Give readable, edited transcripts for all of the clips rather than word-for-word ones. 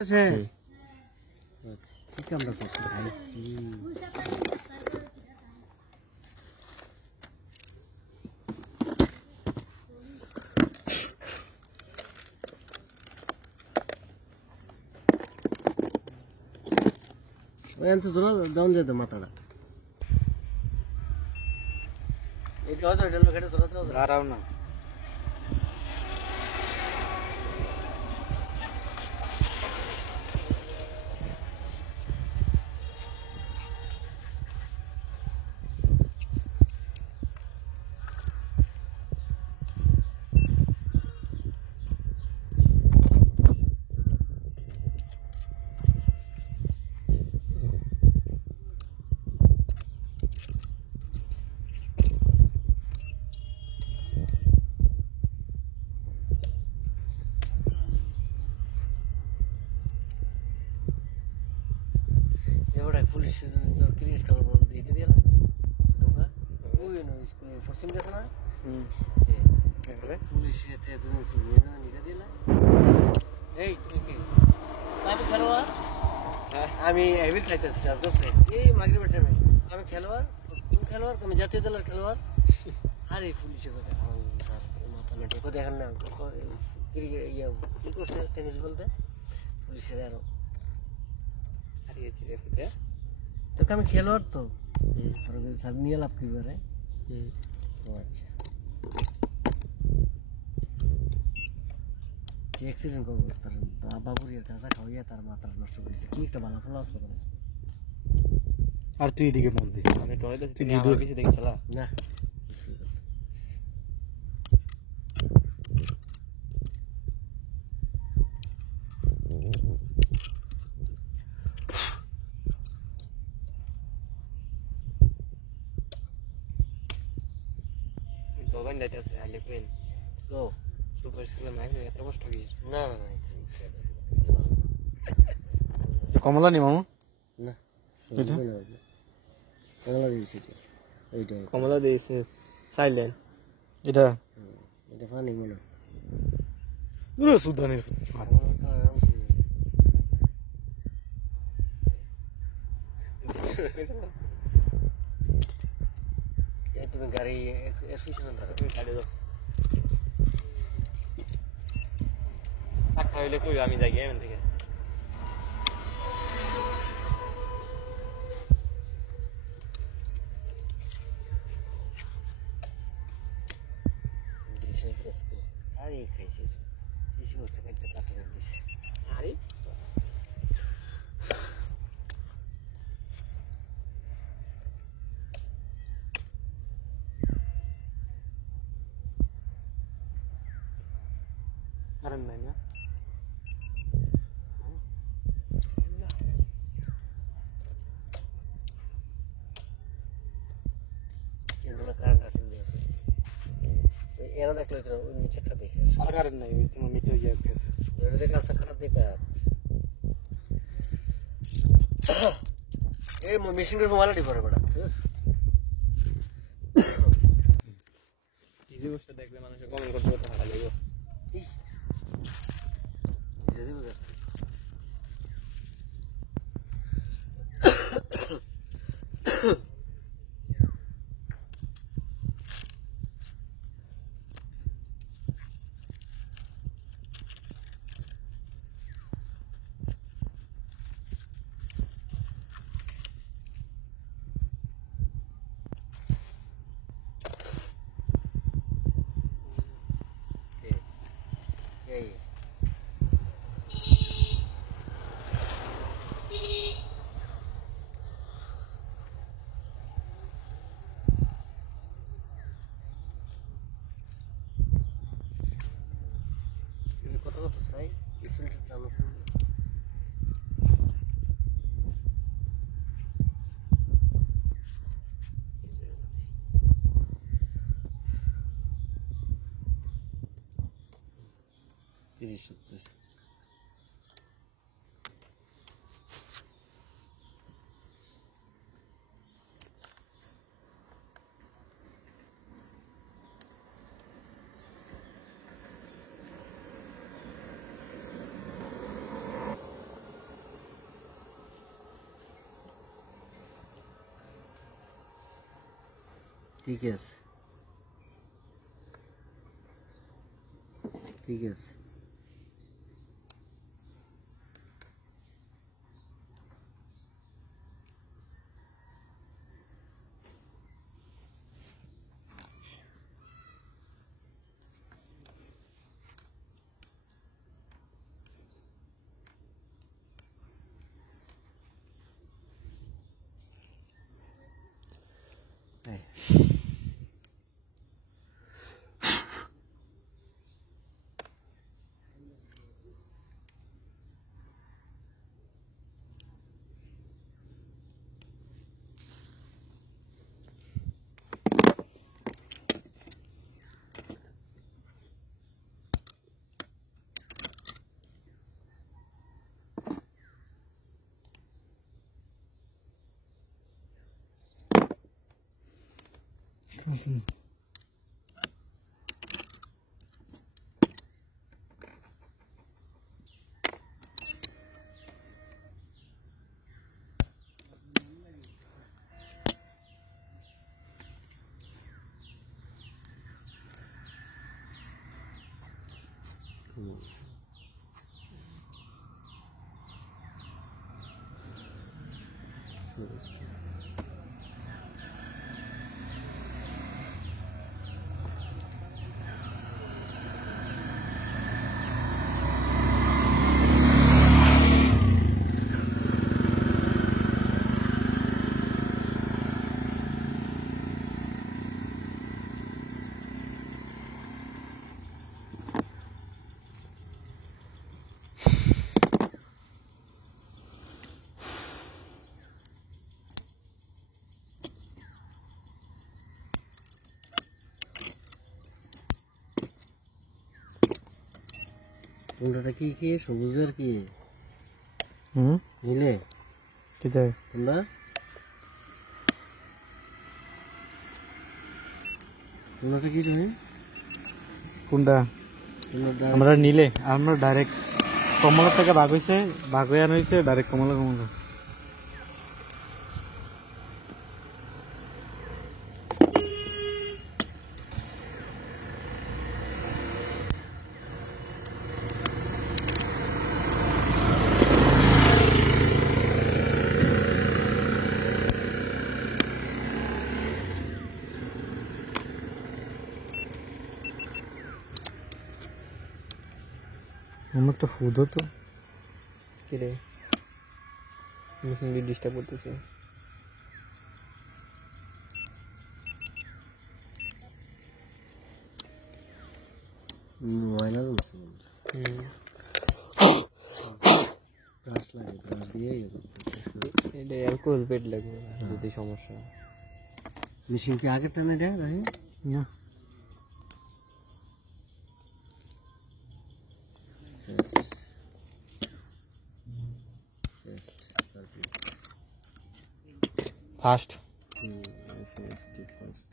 আছে কি কামটা করছি আইসি ওখান তো ধরো ডাউন যেত মাথাটা এটা হয়তো এটা লোক এটা ধরাতে হবে দাঁড়াও না पुलिस क्रिएट कर दे दिया दूंगा वो ये ना इसको फोर्सिंग कैसा ना पुलिस ये थे दोनों से ये ना निकाल दिया ए तुम्हें क्या कामी खेलवार आमी एविल खाते हैं चार दोस्त हैं ये मागरी बैठे में कामी खेलवार तुम खेलवार कमी जाते हो दलर खेलवार अरे पुलिस ये तो हाँ सर माता ने देखो देखने ना क्रिकेट ये किनको से टेनिस बोलते हैं पुलिस ये यारो अरे ये चीज़ है तो कम खेलवार तो और सर नहीं लाभ की बार है तो अच्छा ये एक्सीडेंट को तर बाबू ये कैसा खाओ तार माता नष्ट कर दिया कि एक बाला फलास पता नहीं और तू ये दिखे बोल दे हमें टॉयलेट से वीडियो पीछे देख चला ना Baban da ta sai Halloween. Go. Super Scream mai ne ta কষ্ট কি? না না না কমলা নি মামু না এটা কমলা দিয়েছে এইটা কমলা দিয়েছে সাইলেন্ট এটা এটা ফানি মনে দুটো সুদানের ये तुम्हें गाड़ी एफिशिएंट था তুমি সাইডে দাও হইলে কই আমি যাই এখান থেকে दिशे इसको अरे कैसे इसी को तो कहते काट रहे दिस আরে কারণ নাই না इनका कारण আছে এরা দেখলে তো ওই নিচেটা দেখে আর কারণ নাই ওই তুমি মিটে গিয়ে গেছে এটা দেখে আসা খারাপ দেখা এই মেশিনের ফোমালাটি পড়ে বড় এই জিনিসটা দেখলে মানুষে কমেন্ট করতে করতে ভালো লাগবে যদি বুঝা এই কত কত চাই স্পিড প্ল্যান আছে তিরিশ ঠিক আছে ঠিক আছে তোমরা কি কি সবুজের কি নিলে কিতা তোমরা তোমরা কি তুমি কোনটা তোমরা আমরা নিলে আমরা ডাইরেক্ট কমলা থেকে ভাগ হয়েছে ভাগ হয়ে আনা হয়েছে ডাইরেক্ট কমলা কমলা আমার তো ফুড হতো কি রে মেশিন ডিস্টার্ব করতেছে ময়লা জমছে ব্রাশ লাগে ব্রাশ দিয়ে এটা অ্যালকোহল পেট লাগবে যদি সমস্যা মেশিন কি আগে টানে দেয় রাহি না ফাস্ট ফার্স্ট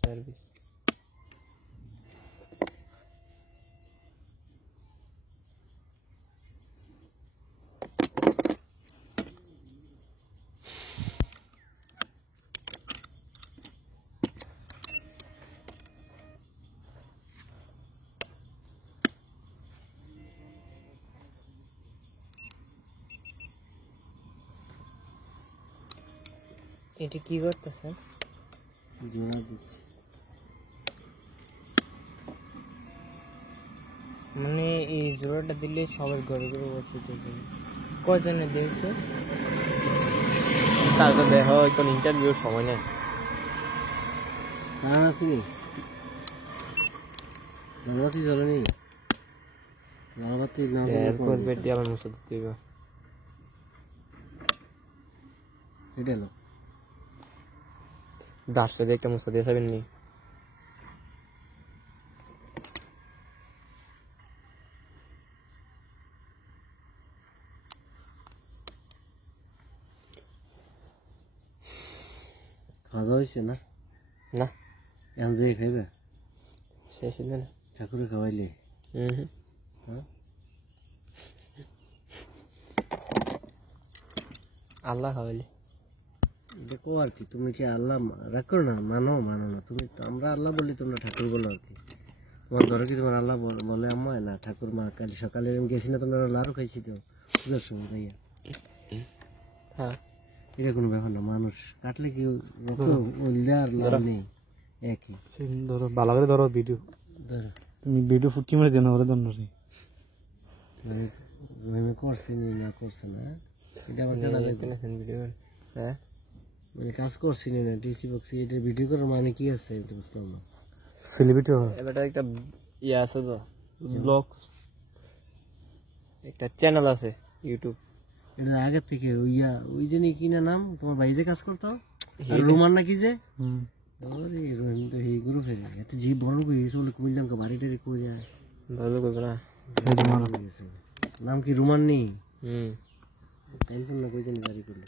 সার্ভিস এটা কি করতেছে জোড়া দিচ্ছে মানে এই জোড়াটা দিলে সবার ঘরে ঘরে বসতেছে কজনে দিয়েছে তারপর দেখো এখন ইন্টারভিউর সময় নেই কারণ আছে নি লালবাতি জ্বলেনি লালবাতি না এয়ারপোর্ট বেড দিয়ে আমার মুছে দিতে হবে এটা এলো ব্রাশটা দিয়ে একটা মুছে দিয়ে যাবেন নি খাওয়া দাওয়া হয়েছে না না এখন যে খাইবে শেষ হইলে না ঠাকুরে খাওয়াইলে হ্যাঁ আল্লাহ খাওয়াইলে দেখো আর কি, তুমি কি আল্লাহ রাগ করো না, মানো না তুমি তো, আমরা আল্লাহ বলি, তোমরা ঠাকুর বলো আর কি। তোমার ধরো কি তোমার আল্লাহ বলে আম্মা না ঠাকুর মা। কালি সকালে আমি গেছি না, তোমরা লাড়ু খাইছি তো পুজোর সময় ভাইয়া। হ্যাঁ এটা কোনো ব্যাপার না, মানুষ কাটলে কি রক্ত ওইলে আর লাল নেই একই। ধরো ভালো করে ধরো ভিডিও, ধরো তুমি ভিডিও ফুটকি মেরে দিও না ওরে দন্ড রে। মানে রহিমে করছে না করছে না, এটা আমার জানা লাগবে। হ্যাঁ মানে কাজ করছি না ডিসি বক্সি, এটা ভিডিও করার মানে কি আছে আমি তো বুঝলাম না। সেলিব্রিটি হয় এবার একটা ইয়ে আছে তো, ব্লগ একটা চ্যানেল আছে ইউটিউব। এটা আগে থেকে ওই যে কি না নাম তোমার ভাই যে কাজ করতো, আর রোমান নাকি যে ওরে রহিম তো এই গ্রুপে এত জি বড় কই গেছে বলে কুমিল্লাঙ্কা বাড়িটা কই যায় ভালো করবে না। নাম কি রোমান নেই? হুম টেনশন না, কই জানি বাড়ি করলো।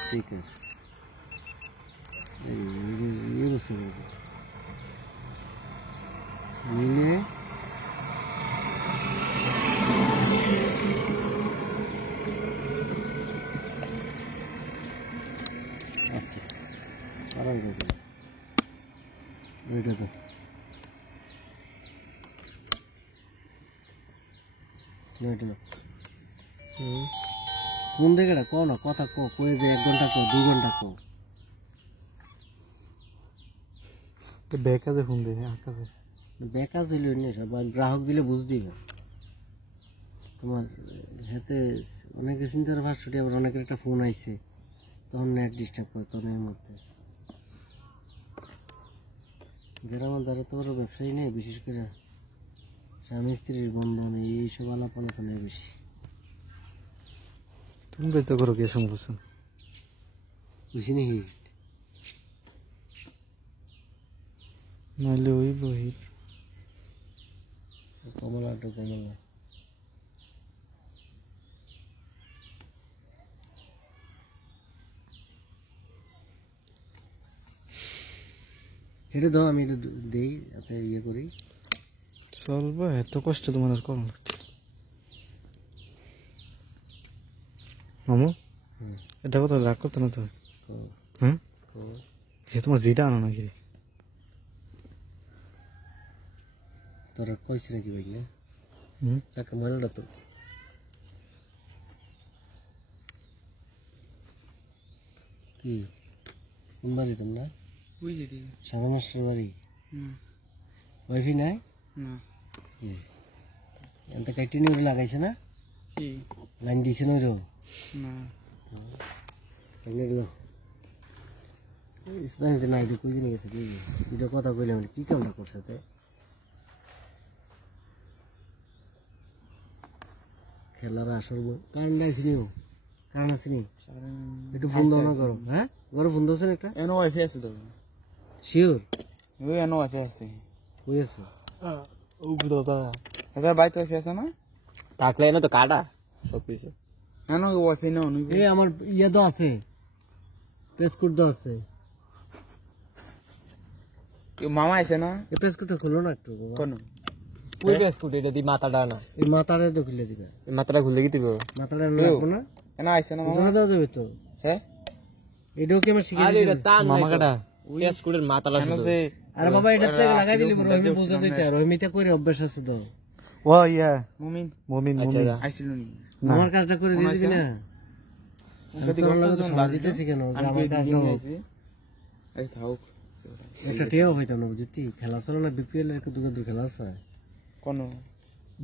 স্টিকার এই বস্তু মিলে আস্তে আরাম করে ওইটা তো ওইটা কোন জায়গাটা কো না, কথা কয়ে যে 1 ঘন্টা কো 2 ঘন্টা কো। ব্যাগ আছে ফোন দিয়ে আকাশে বেকার হইল না, সব গ্রাহক দিলে বুঝ দিবে। তোমার হাতে অনেকে চিন্তার ভাষাটি, আবার অনেকের একটা ফোন আইছে তখন নেট ডিস্টার্ব করে, তখন এর মধ্যে গ্রামের দ্বারা তো বড় ব্যবসায়ী নেই, বিশেষ করে স্বামী স্ত্রীর বন্ধন এইসব আলাপ আলোচনায় বেশি। তুমি তো করো কে সম্ভব বুঝি নাকি নাহলে ওই বহির কমলা তো কমলা এটা দাও, আমি এটা দেই, এতে ইয়ে করি। চলবো, এত কষ্ট তোমার আর করো মামু। এটা কথা রাগ করতো না তো? হ্যাঁ তোমার জিটা আনো নাকি? তোরা কইছি নাকি ভাইলে হুম টাকা মালটা তো কি কোন বাড়ি তোমরা? সাজামাসের বাড়ি। ওয়াইফাই নাই? এত কাইটিনি ওরে লাগাইছে না, লাইন দিছে না ওরও ইসলামিতে নাই তো কই দিনে গেছে কি এটা কথা কইলাম কি কামটা করছে তে খেলার আসর কারণ আসেনি, কারণ আসেনি একটু ফোন দাও না করো। হ্যাঁ ঘরে ফোন দাও একটা এনো ওয়াইফাই আছে তো, শিওর ওই এনো ওয়াইফাই আছে। কই আছে? ও দাদা এটার বাইতে ওয়াইফাই আছে না? থাকলে এনো তো কাটা সব কিছু এনো ওয়াইফাই না অনু এই আমার ইয়া তো আছে, পেসকুট তো আছে। মামা আছে না? এই পেসকুটটা খুলো না একটু বাবা। কোন ওই পেসকুট এটা দি মাথাটা না, এই মাথাটা তো খুলে দিবে, এই মাথাটা খুলে কি দিবে? মাথাটা লাগবো না, এনো আইছে না মামা? জোড়া দেওয়া যাবে তো। হ্যাঁ এটাও কি আমার শিখে আরে এটা তার মামা কাটা পেসকুটের মাথাটা শুধু। আরে বাবা এটা তো লাগাই দিলি রহিমি বুঝতে দিতে, রহিমিতে করে অভ্যাস আছে তো। ও ইয়া মুমিন মমিন আচ্ছা মমিন আইছিল নি আমার কাজটা করে দিয়েছি না, আমি তোর লগে তো সবাই দিতেছি কেন যে আমার কাজটা হোক। এই থাক একটা টেও হইতাম না বুঝতি, খেলা চলে না বিপিএল এর দু খেলা আছে, কোন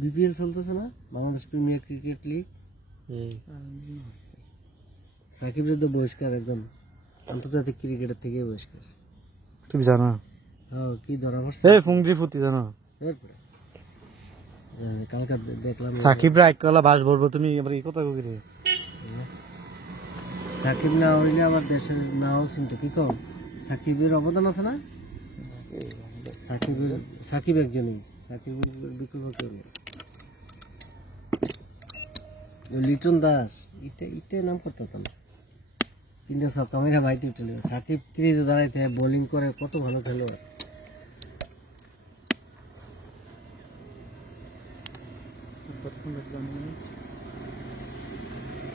বিপিএল চলতেছে না, বাংলাদেশ প্রিমিয়ার ক্রিকেট লিগ। সাকিবের তো বহিষ্কার একদম, আন্তর্জাতিক ক্রিকেটের থেকে বহিষ্কার। তুমি জানো? হ্যাঁ কি ধরা পড়ছে এই ফুংরি ফুটি জানো? কালকে দেখলাম সাকিব রা এক কলা বাস ভরবো, তুমি এবার এই কথা কই রে? সাকিব না হইলে আবার দেশের নাও চিন্তা কি কম, সাকিবের অবদান আছে না, সাকিব একজনই, সাকিবের বিকল্প কেউ নেই। লিটন দাস ইতে নাম করতে হতো না, 3টা ছক্কা মেরে মাইতে উঠে। সাকিব ক্রিজে দাঁড়াইতে বোলিং করে, কত ভালো খেলোয়াড়।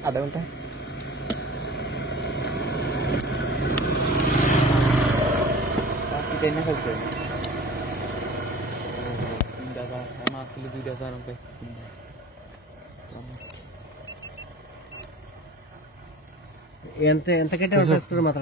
আধা ঘন্টা না খেলছে দাদা আমার আসলে 2টা চারম পাইছি এনতে কেটে অর্ডার করে মাথা